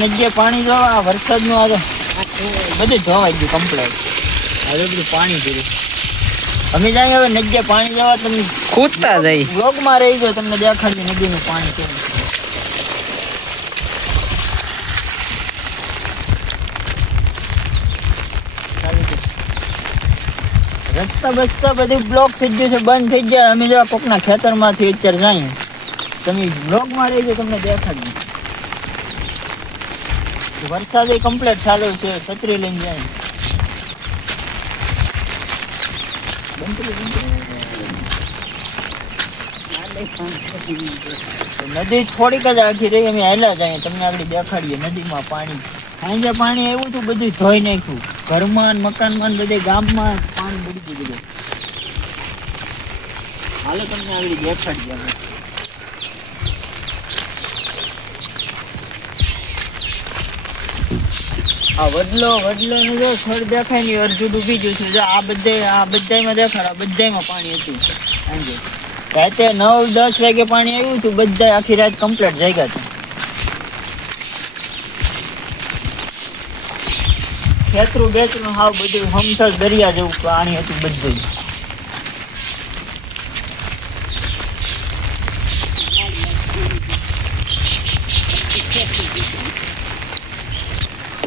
નદીએ પાણી જોવા આ વરસાદનું આવે બધું ધોવાઈ ગયું કમ્પ્લેટ. હવે બધું પાણી પીધું અમે જાય હવે નદીએ પાણી જવા તમે કૂદતા જાય બ્લોગમાં રહી ગયો તમને દેખાડ્યું નદીનું પાણી કેવું. રસ્તા બસ્તા બધું બ્લોક થઈ ગયું છે, બંધ થઈ ગયા. અમે જો કોકના ખેતરમાંથી અત્યારે જાય તમે બ્લોકમાં રહી ગયો તમને દેખાડ્યું. વરસાદ એ કમ્પ્લીટ ચાલુ છે, છત્રી લઈને જાય. નદી થોડીક જ આખી રહી અમે હેલા જાય તમને આગળ દેખાડીએ. નદીમાં પાણી સાંજે પાણી આવ્યું હતું બધું ધોઈ નાખ્યું. ઘરમાં મકાનમાં બધે ગામમાં પાણી બળી ગયું બધું. હાલો તમને આગળ દેખાડીએ. આ વડલો ને જો સ્થળ દેખાય ને અર્જુન ઉભી ગયું છે. જો આ બધામાં દેખાડ, આ બધામાં પાણી હતું. સાંજે રાતે 9-10 વાગે પાણી આવ્યું હતું. બધા આખી રાત કમ્પ્લીટ જાગ્યા હતા. ખેતરું બેતરું હાવ બધું હમસર દરિયા જેવું પાણી હતું બધું.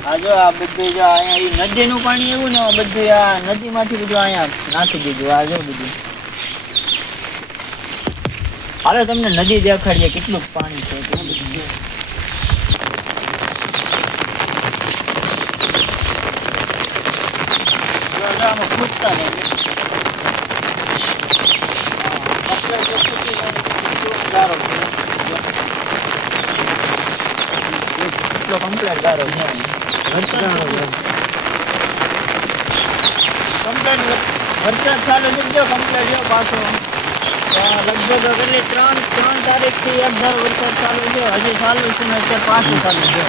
આ જો આ બધું જો અહીંયા નદીનું પાણી એવું ને બધું આ નદીમાંથી બધું અહીંયા નાખી દીધું. આ જો બધું હાલે તમને નદી દેખાડીએ કેટલું પાણી છે. પૂછતા એટલો કમ્પ્લેટ ગારો છે. વરસાદ ચાલુ થઈ ગયો કમ્પ્લેટ જો પાછો લગભગ એટલે 3 તારીખથી એક ધારો વરસાદ ચાલુ છે. હજી ચાલુ છે ને અત્યારે પાછું ચાલુ છે.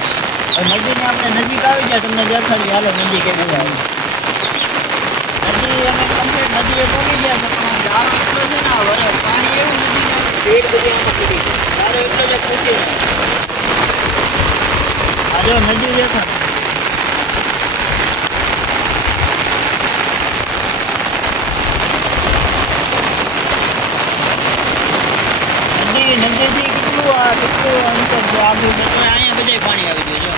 નદીને આપણે નજીક આવી જાય તમને દેખાડી. હાલો નદી કેવી આવે નદી. અમે કમ્પ્લેટ નદીએ પહોંચી ગયા છે પણ ગારો એટલો છે ને વરે પાણી એવું નદી ભીડ બધી એમાં પડી ગારો એટલો જ પૂછી. આ જો નદી દેખાડ નદીથી કેટલું અંતર છે આગળ. અહીંયા બધે પાણી આવી ગયું જો.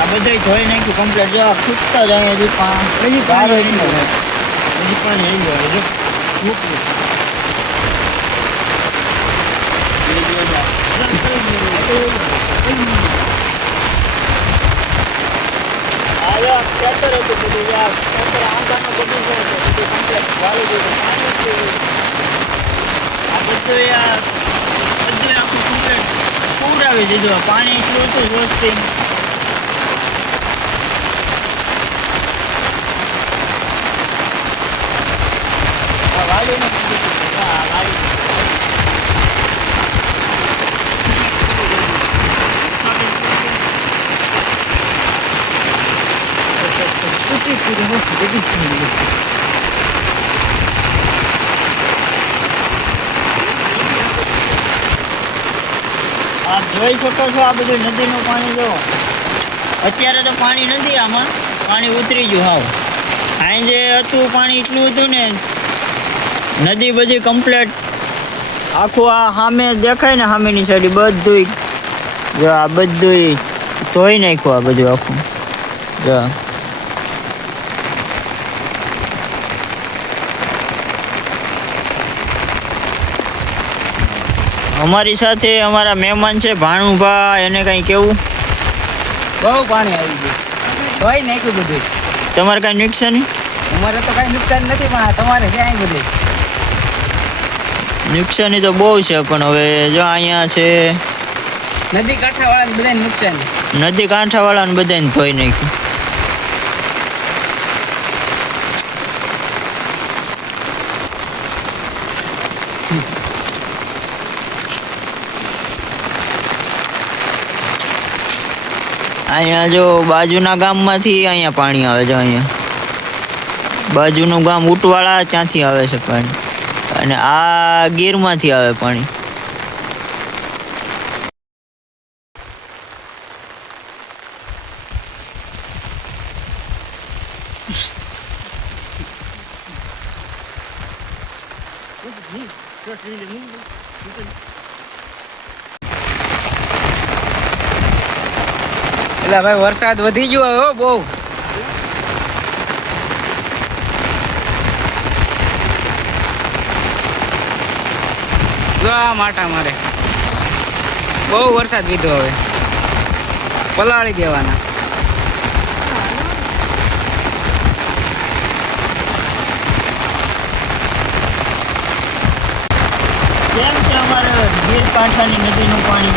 આ બધા ધોઈ નાખ્યું કમ્પ્લેટ. જો આ ખૂટતા જ અહીંયા હજી પાણી આવી ગયો. ખેતર હતું બધું ખેતર આંબાનું બધું છે બધું કમ્પ્લેટ વાળી ગયું પાણી. આ બધું આખું કમ્પ્લેટ પૂરાવી દીધું. પાણી એટલું હતું રોજથી. વાળીને આપ જોઈ શકો છો આ બધું નદીનું પાણી. જો અત્યારે તો પાણી નથી, આમાં પાણી ઉતરી ગયું હાવ. સાંજે હતું પાણી એટલું હતું ને નદી બધી કમ્પ્લેટ આખું આ સામે દેખાય ને સામેની સાઈડ બધું જો આ બધું ધોઈ નાખ્યું. આ બધું આખું જો અમારી સાથે અમારા મહેમાન છે ભાણુભાઈ. એને કઈ કેવું? બહુ પાણી આવી ગયું, ધોઈ નાખ્યું બધું. તમારે કઈ નુકસાન? અમારે તો કઈ નુકસાન નથી પણ તમારે છે અહીં બધું નુકસાની તો બહુ છે. પણ હવે જો અહીંયા છે નદી કાંઠાવાળાને બધાને નુકસાન. નદી કાંઠાવાળાને બધાને ધોઈ નાખ્યું. અહીંયા જો બાજુના ગામમાંથી અહીંયા પાણી આવે છે. અહીંયા બાજુનું ગામ ઉટવાળા ત્યાંથી આવે છે પાણી. અને આ ગીરમાંથી આવે પાણી. એટલે ભાઈ વરસાદ વધી ગયો હવે હો બહુ. જો આ માટા મારે બહુ વરસાદ વીધો હવે પલાળી દેવાના. કેમ છે અમારે ગીર કાંઠાની નદીનું પાણી?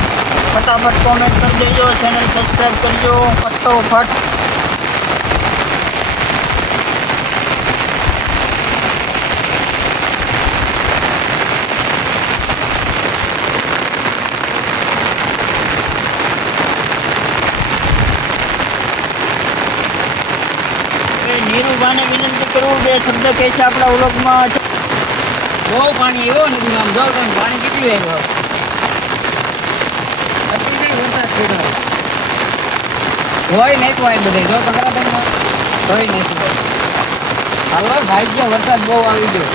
ફટાફટ કોમેન્ટ કરી દેજો, ચેનલ સબસ્ક્રાઈબ કરજો ફટોફટ. નીરુભાને વિનંતી કરું, બે શબ્દ કહે છે આપણા વ્લોગમાં. બહુ પાણી આવ્યો નથી આમ જો તમે પાણી કેટલું આવ્યું અતિશય વરસાદ પડ્યો હોય નહીં તો આ બધે જો પકડા તમે હોય નહીં હાલો ભાગ્ય વરસાદ બહુ આવી ગયો.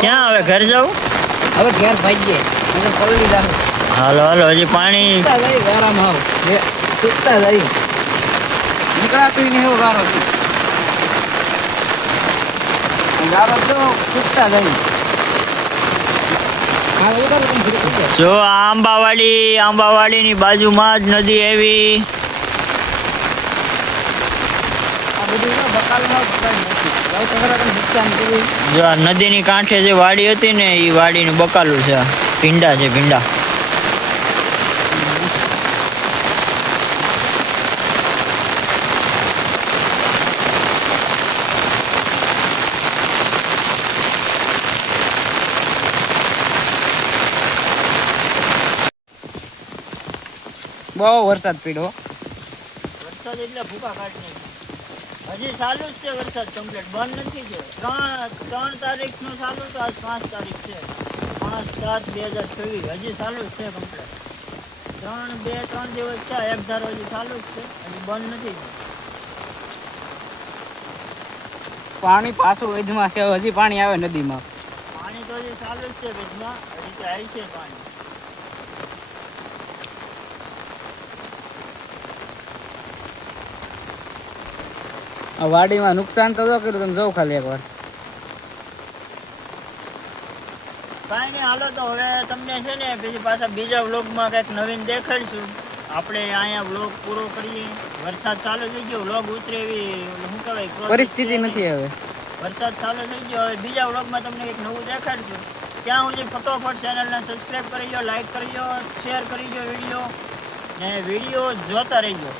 ક્યાં હવે ઘર જાઉં? હવે ઘેર ભાગ્યે મને પલળી જાવ. હાલો હાલો, હજી પાણી આરામ આવ તૂટતા જાય નીકળાતું નહીં એવો ગારો છે. ગારો તો તૂટતા જાય. જો આંબાવાડીની બાજુમાં જ નદી આવી. જો આ નદીની કાંઠે જે વાડી હતી ને એ વાડીનું બકાલું છે. ભીંડા છે, ભીંડા. બહુ વરસાદ પડ્યો. વરસાદ એટલે ભૂકા કાઢી હજી ચાલુ જ છે વરસાદ, કમ્પ્લીટ બંધ નથી થયો. 3 તારીખનો ચાલુ તો આજ 5 તારીખ છે. 5/7/2026 હજી ચાલુ જ છે કમ્પ્લીટ. 3 દિવસ છે, એક ધારો હજી ચાલુ જ છે, હજી બંધ નથી થયો. પાણી પાછું વેધમાં છે, હજી પાણી આવે નદીમાં. પાણી તો હજી ચાલુ જ છે વેધમાં, હજી તો આવી છે પાણી. આ વાડીમાં નુકસાન તો કર્યું તમે જાઓ ખાલી એકવાર. કાંઈ નહીં, હાલો તો હવે તમને છે ને પછી પાછા બીજા વ્લોગમાં કંઈક નવીન દેખાડીશું. આપણે અહીંયા વ્લોગ પૂરો કરીએ. વરસાદ ચાલુ થઈ ગયો, વ્લોગ ઉતરે એવી શું કહેવાય પરિસ્થિતિ નથી હવે. વરસાદ ચાલુ થઈ ગયો, હવે બીજા વ્લોગમાં તમને કંઈક નવું દેખાડીશું. ત્યાં સુધી ફટોફટ ચેનલને સબસ્ક્રાઈબ કરી લો, લાઈક કરી લો, શેર કરી લો વિડીયો, ને વિડીયો જોતા રહીજો.